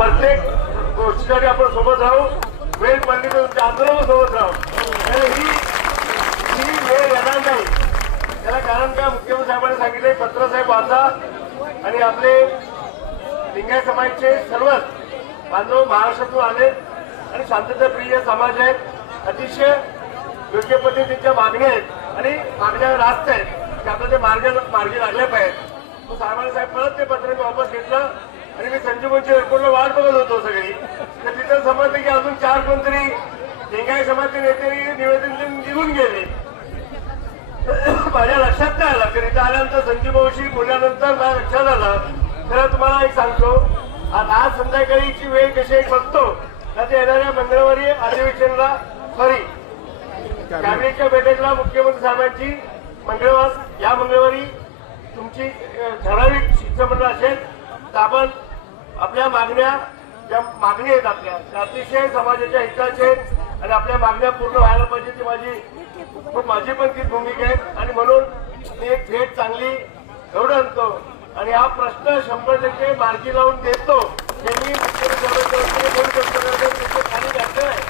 प्रत्येक गोष्टीसाठी आपण सोबत राहू, वेळ पडली तर तुमच्या आंदोलन सोबत राहू. ही वेळ येणार नाही. त्याला कारण काय, मुख्यमंत्री साहेबांनी सांगितले पत्र साहेब वाचा आणि आपले लिंगायत समाजाचे सर्वच बांधव महाराष्ट्रातून आले आणि शांतताप्रिय समाज आहेत, अतिशय योग्य पद्धतीच्या मागण्या आहेत आणि मागण्या रास्त आहेत की आपल्या ते मार्गी लागल्या पाहिजेत. तो साहेबांनी साहेब परत ते पत्र मी वापस घेतलं आणि मी संजीवनच्या रिपोर्टला वाट बघत होतो सगळी. तर तिथं समजलं की अजून 4 कोणतरी लिंगायत समाजचे नेते निवेदन देऊन निघून गेले. माझ्या लक्षात नाही आलं, तर इथं आल्यानंतर संजीव भाऊशी बोलल्यानंतर माझ्या लक्षात आलं. खरं तुम्हाला एक सांगतो, आज संध्याकाळीची वेळ कशी एक बघतो तर ते येणाऱ्या मंगळवारी अधिवेशनला सॉरी कॅबिनेटच्या बैठकीला मुख्यमंत्री साहेबांची या मंगळवारी तुमची ठराविक शिष्टमंडळ असेल तर आपण आपल्या मागण्या ज्या मागण्या आहेत आपल्या त्या अतिशय समाजाच्या हिताचे आहेत आणि आपल्या मागण्या पूर्ण व्हायला पाहिजे ती माझी पण ती भूमिका आहे. आणि म्हणून मी एक भेट चांगली एवढं आणतो आणि हा प्रश्न 100% मार्गी लावून देतो. ज्यांनी मुख्यमंत्री खाली घातलं आहे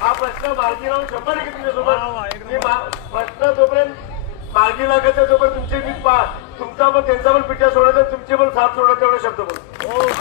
हा प्रश्न मार्गी लावून 100% तुमच्यासोबत प्रश्न जोपर्यंत मार्गी लागत आहे तोपर्यंत तुमचा पण त्यांचा पण पिठा सोडायचा, तुमची पण साथ सोडायचा एवढे शब्द बोल.